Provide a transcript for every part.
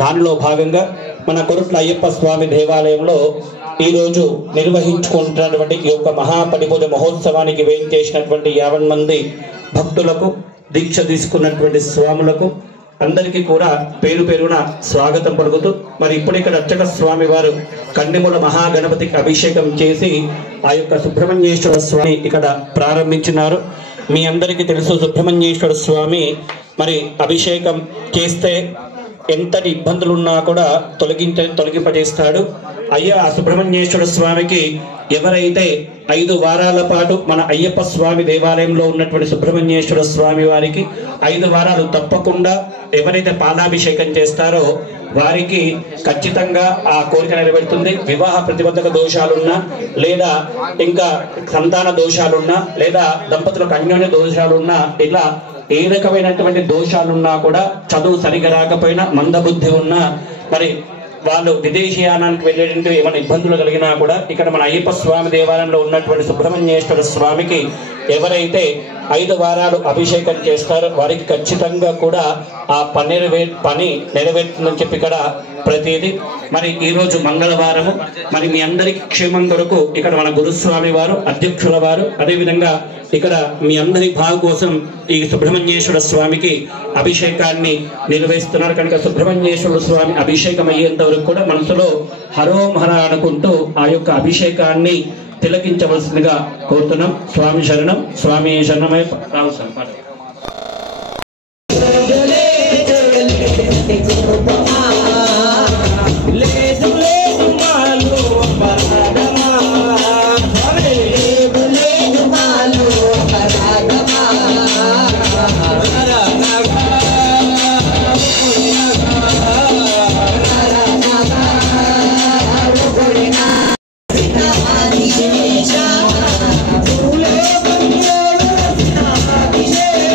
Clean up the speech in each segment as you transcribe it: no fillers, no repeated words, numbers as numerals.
దానిలో భాగంగా మన కొరుట్ల అయ్యప్ప స్వామి దేవాలయంలో ఈ రోజు నిర్వహించుకుంటున్నటువంటి ఈ యొక్క మహాపడిపూజ మహోత్సవానికి వేయించేసినటువంటి 50 మంది భక్తులకు, దీక్ష తీసుకున్నటువంటి స్వాములకు అందరికీ కూడా పేరు పేరున స్వాగతం పలుకుతూ, మరి ఇప్పుడు ఇక్కడ అర్చక స్వామి వారు కన్నెముల మహాగణపతికి అభిషేకం చేసి ఆ యొక్క సుబ్రహ్మణ్యేశ్వర స్వామి ఇక్కడ ప్రారంభించినారు. మీ అందరికీ తెలుసు, సుబ్రహ్మణ్యేశ్వర స్వామి మరి అభిషేకం చేస్తే ఎంతటి ఇబ్బందులున్నా కూడా తొలగింపజేస్తాడు. అయ్యా సుబ్రహ్మణ్యేశ్వర స్వామికి ఎవరైతే 5 వారాల పాటు మన అయ్యప్ప స్వామి దేవాలయంలో ఉన్నటువంటి సుబ్రహ్మణ్యేశ్వర స్వామి వారికి 5 వారాలు తప్పకుండా ఎవరైతే పాలాభిషేకం చేస్తారో వారికి ఖచ్చితంగా ఆ కోరిక నెరవేరుతుంది. వివాహ ప్రతిబంధక దోషాలున్నా, లేదా ఇంకా సంతాన దోషాలున్నా, లేదా దంపతులకు అన్యోన్య దోషాలున్నా, ఇలా ఏ రకమైనటువంటి దోషాలున్నా కూడా, చదువు సరిగా రాకపోయినా, మందబుద్ధి ఉన్నా, మరి వాళ్ళు విదేశీయానానికి వెళ్ళేటువంటి ఏమైనా ఇబ్బందులు కలిగినా కూడా ఇక్కడ మన అయ్యప్ప స్వామి దేవాలయంలో ఉన్నటువంటి సుబ్రహ్మణ్యేశ్వర స్వామికి ఎవరైతే 5 వారాలు అభిషేకం చేస్తారో వారికి ఖచ్చితంగా కూడా ఆ పని నెరవేరుతుందని చెప్పి ఇక్కడ ప్రతిదీ. మరి ఈరోజు మంగళవారము, మరి మీ అందరికి క్షేమం కొరకు ఇక్కడ మన గురుస్వామి వారు, అధ్యక్షుల వారు, అదేవిధంగా ఇక్కడ మీ అందరి బాగు కోసం ఈ సుబ్రహ్మణ్యేశ్వర స్వామికి అభిషేకాన్ని నిర్వహిస్తున్నారు. కనుక సుబ్రహ్మణ్యేశ్వర స్వామి అభిషేకం అయ్యేంత వరకు కూడా మనసులో హరోం హర అనుకుంటూ ఆ యొక్క అభిషేకాన్ని తిలకించవలసిందిగా కోరుతున్నాం. స్వామి శరణం, స్వామి శరణమై రావు సంపాద. Yeah.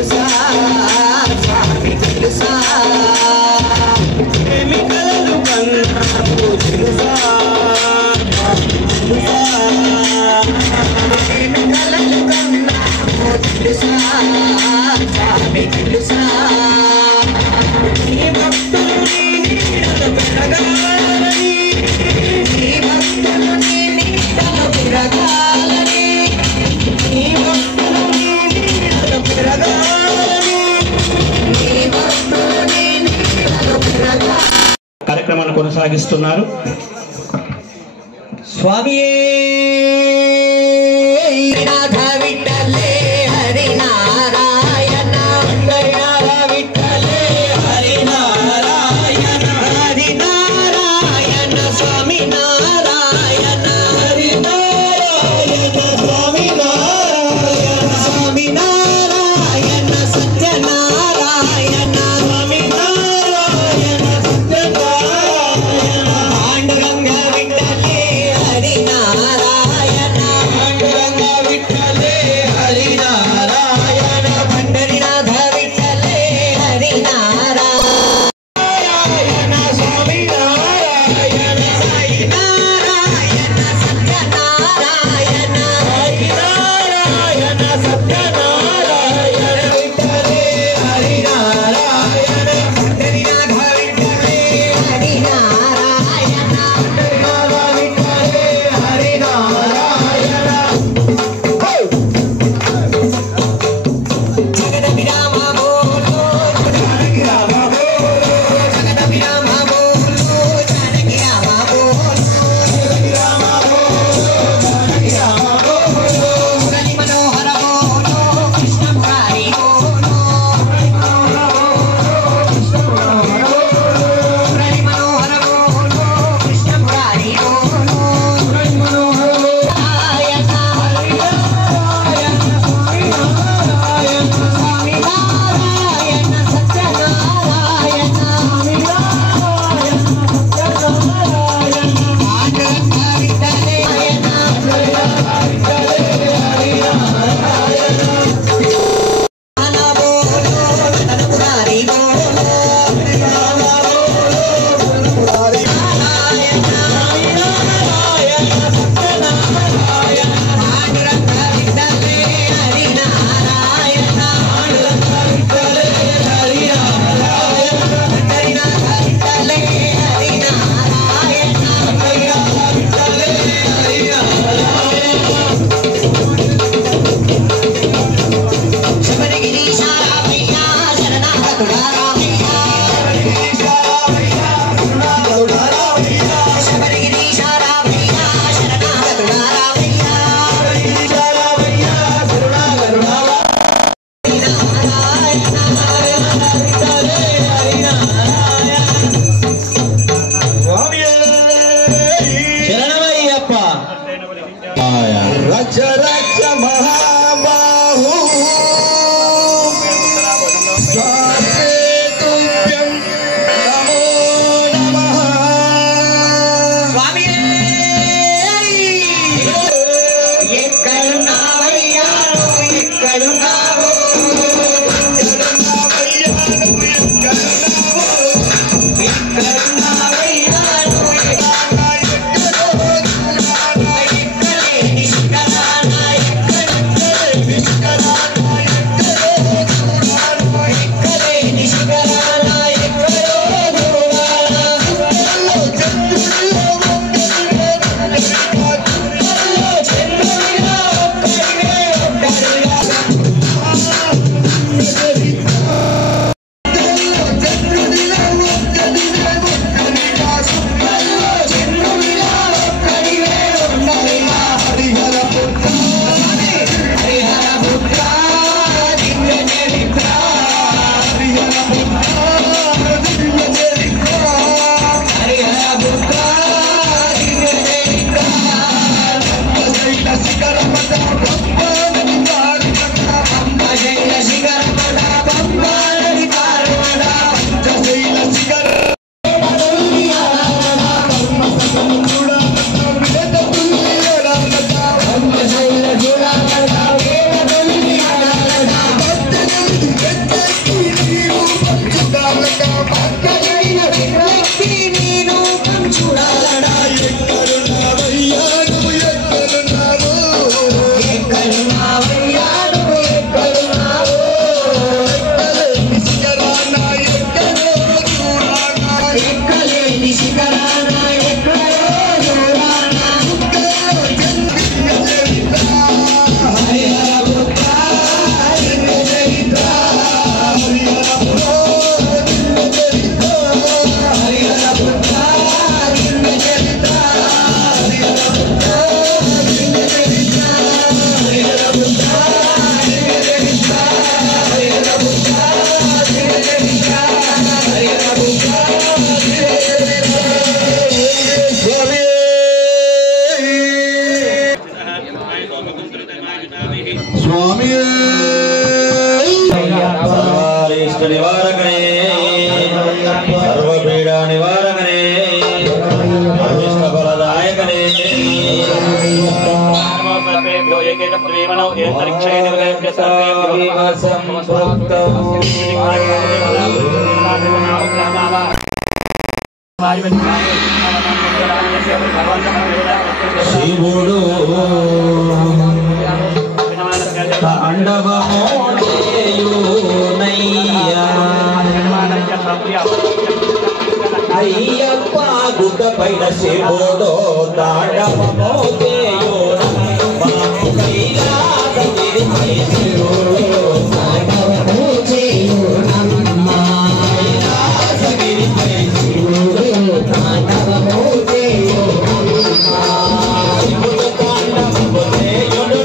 తెలుసా స్వామి తెలుసా ఏమి కలలు కన్నావు తెలుసా ఏమి కలలు కన్నావు తెలుసా స్వామి తెలుసా నీ భక్తులు నీ నీడలో పెరగాలని నీ భక్తులు నీ నీడలో పెరగాలని నీ భక్తులు నీ నీడలో పెరగాలని నీ భక్తులు నీ నీడలో పెరగాలని కార్యక్రమాన్ని కొనసాగిస్తున్నారు. స్వామియే నాథ విఠలే హరి నారాయణ హరినాథ విఠలే హరి నారాయణ హరి నారాయణ స్వామి నారాయణ హరి నారాయణ స్వామి నారాయణ స్వామి నారాయణ సత్యనారాయణ స్వామి నారాయణ సత్యనారాయణ పాండురంగ విఠలే హరి నారాయణ పాండురంగ విఠలే హరి నారాయణ పండరినాథ విఠలే హరి నారాయణ స్వామి నారాయణ సాయి నారాయణ సత్యనారాయణ సాయి నారాయణ సత్యనారాయణ విఠలే హరి నారాయణ పండరినాథ విఠలే హరి నారాయణ పండరినాథ విఠలే హరి నారాయణ జగదభిరామ బోలో జానకి రామ బోలో జగదభిరామ బోలో జానకి రామ బోలో జగదభిరామ బోలో జానకి రామ బోలో మురళి మనోహర బోలో కృష్ణ మురారి బోలో మురళి మనోహర బోలో కృష్ణ మురారి బోలో మురళి మనోహర నారాయణ హరి నారాయణ స్వామి నారాయణ స్వామి నారాయణ निवारकने सर्वपीडा निवारकने अभिष्टफलदायकने शिवुडु तांडवमोदेयुनय्या अय्यप्पा गुड्डपैन शिवुडु तांडवमोदेयुनय्या कैलासगिरिपै शिवुडु तांडवमोदेयुनम्मा कैलासगिरिपै शिवुडु तांडवमोदेयुनम्मा शिवुडु तांडवमोदेयुनु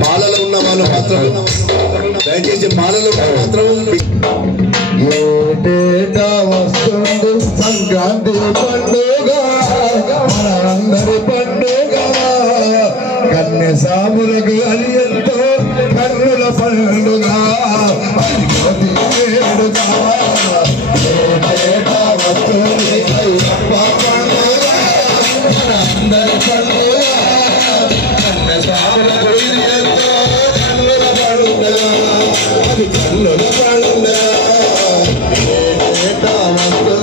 మాలలో ఉన్న వాళ్ళు మాత్రం దయచేసి మాలలో మాత్రం ఏటేటా వస్తుంది సంక్రాంతి పండుగ మనందరి పండుగ కన్నె సాములకు అది ఎంతో కన్నుల పండుగ ఏటేటా వస్తుంది అయ్యప్ప పండుగ మనందరి పండుగ కన్నె సాములకు ఇది ఎంతో కన్నుల పండుగ అది కన్నుల పండుగ ఏటేటా వస్తుంది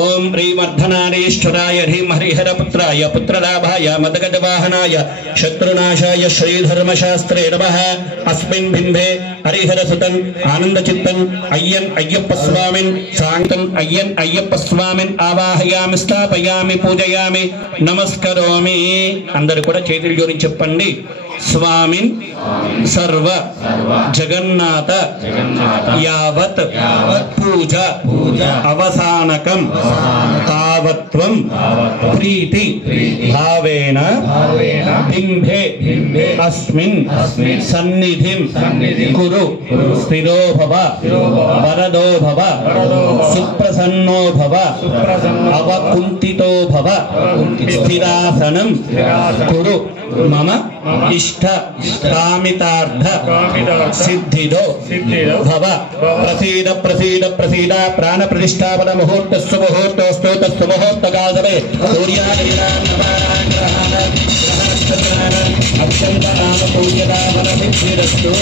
ओम श्रीमर्धनारीश्वराय धीमहरिहरपुत्राय पुत्रलाभाय मदगजवाहनाय शत्रुनाशाय श्रीधर्मशास्त्रे नमः। अस्मिन् बिम्बे हरिहरसुतन् आनन्दचित्तन् अय्यन् अय्यप्पस्वामिन् साङ्गन् अय्यन् अय्यप्पस्वामिन् आवाहयामि स्थापयामि पूजयामि नमस्करोमि। अंदरू कूडा చేతులు జోడించి చెప్పండి। स्वामिन् सर्व जगन्नाथ यावत् पूजा अवसानकं तावत्वं प्रीति भावेन बिम्बे अस्मिन् सन्निधिं कुरु। स्थिरो भव वरदो भव सुप्रसन्नो भव अवकुण्ठितो भव स्थिरासनं कुरु। मम इष्ट कामितार्थ सिद्धिदो भव। प्रसीद प्रसीद प्रसीद प्राण प्रतिष्ठापन मुहूर्तस्व मुहूर्तोऽस्तु तस्व मुहूर्तकालसमये अत्यन्तनाम पूज्यतामन सिद्धिरस्तु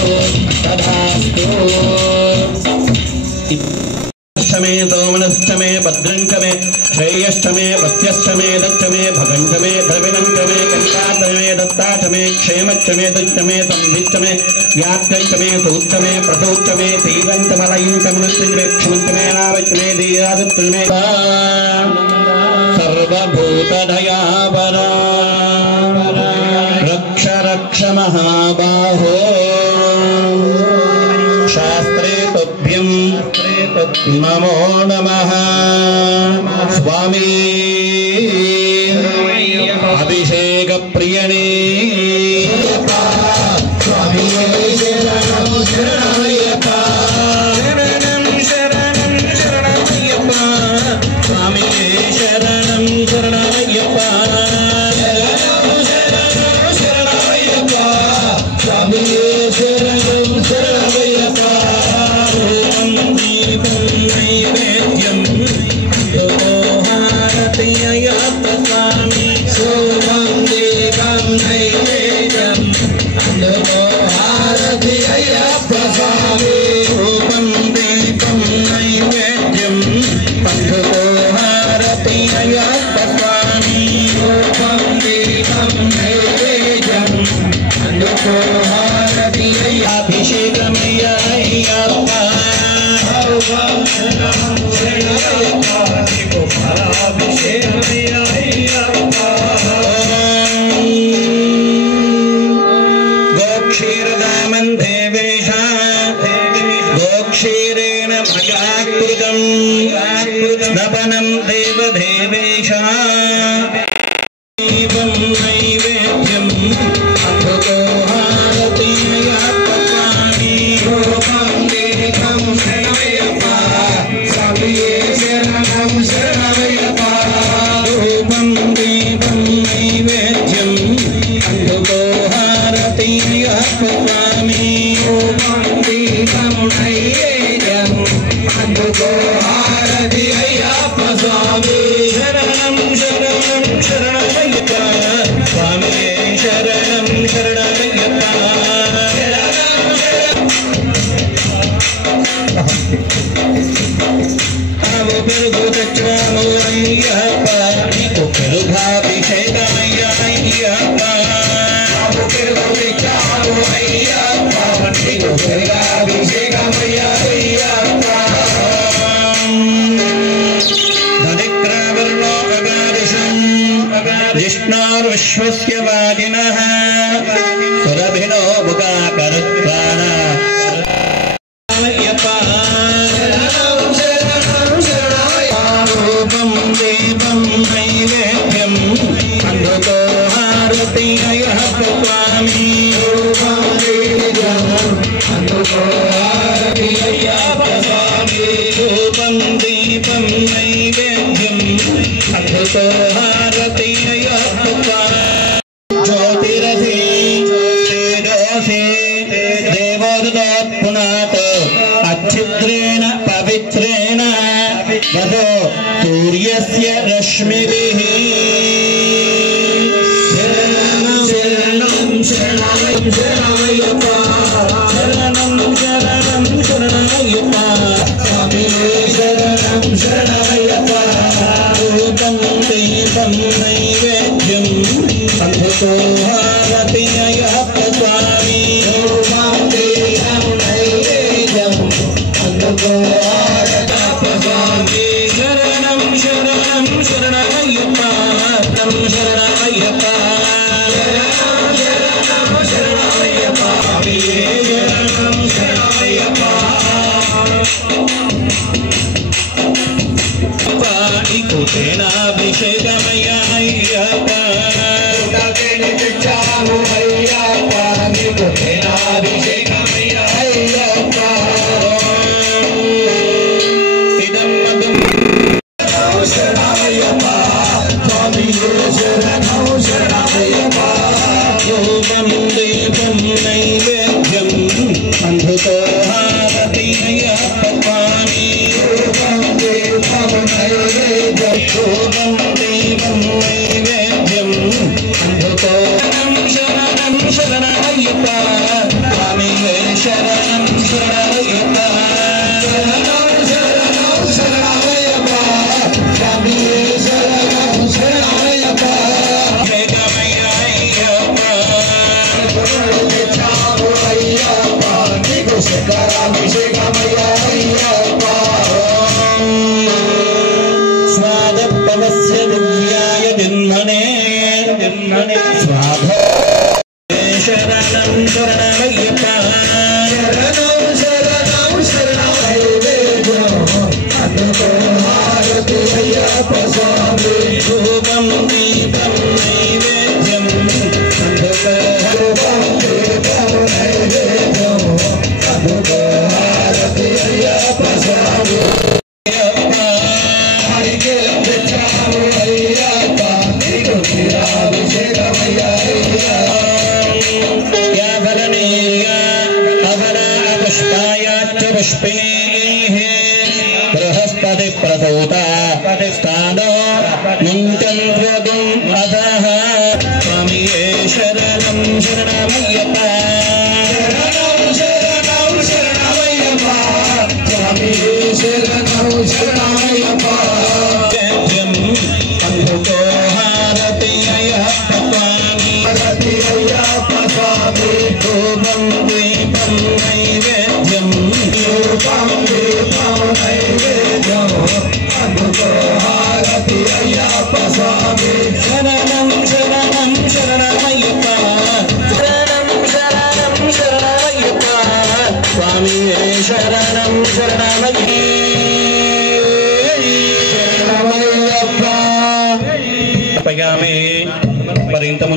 तथास्तु। अष्टमे सोमनष्टमे भद्रंकमे श्रेयष्टमे वत्यष्टमे दक्षमे भगंचमे द्रविणंकमे कन्यातमे दत्ताचमे क्षेमच्चमे दुष्टमे संभिच्चमे यात्यंचमे सूक्तमे प्रसूक्तमे तीवंचमलयंचमनुष्टमे क्षमंचमे नावच्चमे दीरादुत्तमे सर्वभूतदयावरा रक्ष रक्ष महाबाहो शास्त्रे तुभ्यं नमो नमः। स्वामी अभिषेक प्रियणे स्वामी शरणं शरणमय्यप्पा शरणं शरणं शरणमय्यप्पा स्वामी शरणं शरणमय्यप्पा शरणमय्यप्पा स्वामी शरणं शरणमय्यप्पा। नैवेद्यं दोहारति अय्यप्पा स्वामी सोमं दीपं नैवेद्यं दोहारति अय्यप्पा स्वामी सोमं दीपं नैवेद्यं दोहारति अय्यप्पा स्वामी सोमं दीपं नैवेद्यं दोहारति अभिषेकमय अय्यप्पा गोक्षीरदामं देवेश गोक्षीरेण भयाकृतं स्नपनं देवदेवेश दीपं नैवेद्यं दोहारति अय्यप्पा स्वामी रूपं दीपं नैवेद्यं स्वामी शरणं शरणमय्यप्पा रूपं दीपं नैवेद्यं दोहारति अय्यप्पा स्वामी रूपं दीपं नैवेद्यं दोहारति अय्यप्पा स्वामी शरणं शरणं शरणमय्यप्पा स्वामी शरणं शरणमय्यप्पा विष्णोर्विश्वस्य वादिनः सुरभिनो मुखाकरुत्वान रूपं दीपं नैवेद्यं दोहारति अय्यप्पा स्वामी रूपं दीपं दोहारति अय्यप्पा स्वामी रूपं दीपं नैवेद्यं दोहारति अय्यप्पा ज्योतिरसि तेजसि देवोदोत्पुनात् अच्छिद्रेण पवित्रेण वदो सूर्यस्य रश्मिभिः शरणं शरणं शरणमय्यप्पा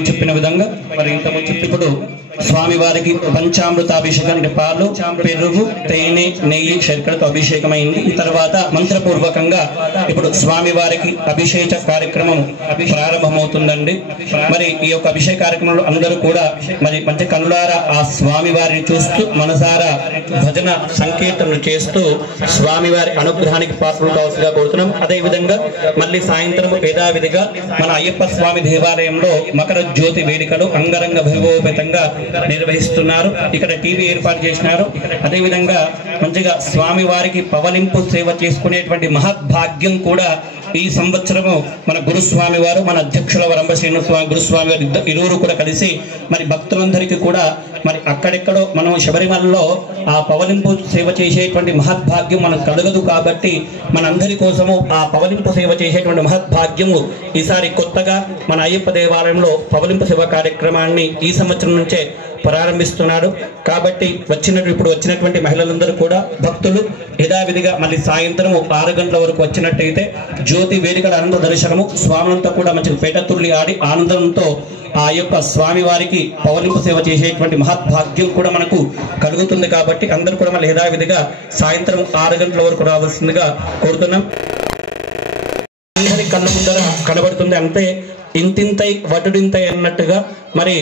చెప్పిన విధంగా ఇప్పుడు స్వామి వారికి పంచామృతాభిషేకానికి పాలు, పెరుగు, తేనె, నెయ్యి, శర్కరతో అభిషేకమైంది. ఈ తర్వాత మంత్రపూర్వకంగా ఇప్పుడు స్వామి వారికి అభిషేక కార్యక్రమం ప్రారంభమవుతుందండి. మరి ఈ యొక్క అభిషేక కార్యక్రమంలో అందరూ కూడా మరి మంచి కన్నులారా ఆ స్వామి వారిని చూస్తూ మనసారా భజన సంకీర్తనలు చేస్తూ స్వామి వారి అనుగ్రహానికి పాత్రలు కావాల్సిగా కోరుతున్నాం. అదే విధంగా మళ్ళీ సాయంత్రం యథావిధిగా మన అయ్యప్ప స్వామి దేవాలయంలో మకర జ్యోతి వేడుకలు అంగరంగ వైభవోపేతంగా నిర్వహిస్తున్నారు. ఇక్కడ టీవీ ఏర్పాటు చేసినారు. అదేవిధంగా మంచిగా స్వామి వారికి పవలింపు సేవ చేసుకునేటువంటి మహద్భాగ్యం కూడా ఈ సంవత్సరము మన గురుస్వామి వారు, మన అధ్యక్షుల వరంబశ్రీను స్వామి గురుస్వామి వారు ఇరువురు కూడా కలిసి మరి భక్తులందరికీ కూడా మరి అక్కడెక్కడో మనం శబరిమలలో ఆ పవలింపు సేవ చేసేటువంటి మహద్భాగ్యం మనకు కలగదు. కాబట్టి మనందరి కోసము ఆ పవలింపు సేవ చేసేటువంటి మహద్భాగ్యము ఈసారి కొత్తగా మన అయ్యప్ప దేవాలయంలో పవలింపు సేవ కార్యక్రమాన్ని ఈ సంవత్సరం నుంచే ప్రారంభిస్తున్నాడు. కాబట్టి ఇప్పుడు వచ్చినటువంటి మహిళలందరూ కూడా భక్తులు యథావిధిగా మళ్ళీ సాయంత్రం 6 గంటల వరకు వచ్చినట్టయితే జ్యోతి వేదికల ఆనంద దర్శనము, స్వాములంతా కూడా మంచి పేటతుల్లి ఆడి ఆనందంతో ఆ యొక్క స్వామి వారికి పవలింపు సేవ చేసేటువంటి మహద్భాగ్యం కూడా మనకు కలుగుతుంది. కాబట్టి అందరూ కూడా మళ్ళీ యథావిధిగా సాయంత్రం 6 గంటల వరకు రావాల్సిందిగా కోరుతున్నాం. అందరి కళ్ళ ముందర కనబడుతుంది. అంతే ఇంతింతై వటుడింతై అన్నట్టుగా మరి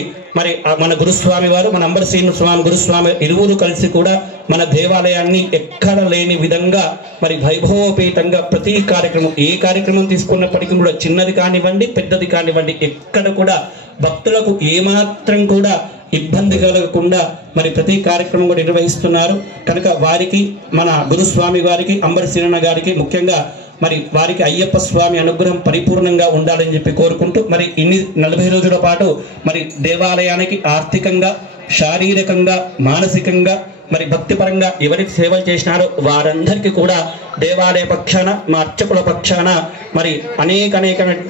మన గురుస్వామి వారు, మన అంబరశ్రీను స్వామి గురుస్వామి ఇరువురు కలిసి కూడా మన దేవాలయాన్ని ఎక్కడ లేని విధంగా మరి వైభవోపేతంగా ప్రతి కార్యక్రమం, ఏ కార్యక్రమం తీసుకున్నప్పటికీ కూడా చిన్నది కానివ్వండి పెద్దది కానివ్వండి ఎక్కడ కూడా భక్తులకు ఏమాత్రం కూడా ఇబ్బంది కలగకుండా మరి ప్రతి కార్యక్రమం కూడా నిర్వహిస్తున్నారు. కనుక వారికి, మన గురుస్వామి వారికి, అంబరశ్రీన గారికి ముఖ్యంగా మరి వారికి అయ్యప్ప స్వామి అనుగ్రహం పరిపూర్ణంగా ఉండాలని చెప్పి కోరుకుంటూ మరి ఇన్ని 40 రోజుల పాటు మరి దేవాలయానికి ఆర్థికంగా, శారీరకంగా, మానసికంగా మరి భక్తిపరంగా ఎవరికి సేవలు చేసినారో వారందరికీ కూడా దేవాలయ పక్షాన మా అర్చకుల పక్షాన మరి అనేక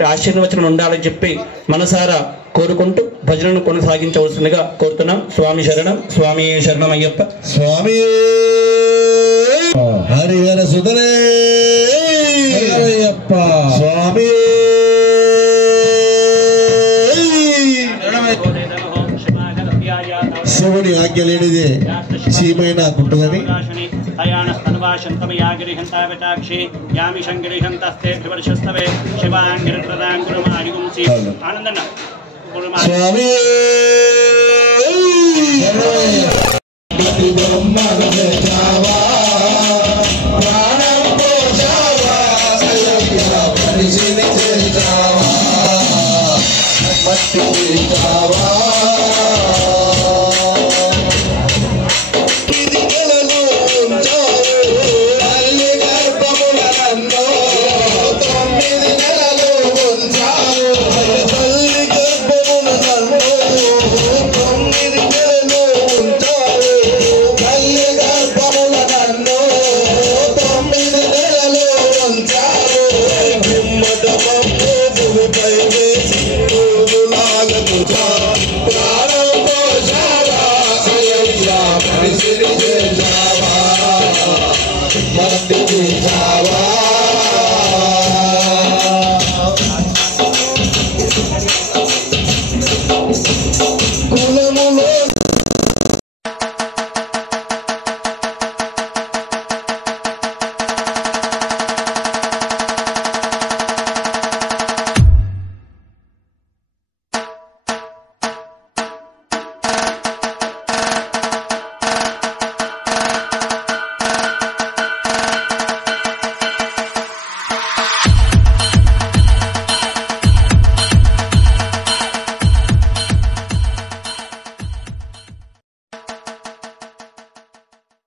ఆశీర్వచనం ఉండాలని చెప్పి మనసారా కోరుకుంటూ భజనను కొనసాగించవలసిందిగా కోరుతున్నాం. స్వామి శరణం, స్వామి శరణం అయ్యప్ప. స్వామి హరిహర సుధనే అయ్యప్ప స్వామి శివుని ఆజ్ఞ లేనిదే చీమైనా ఉంటుందని స్వామి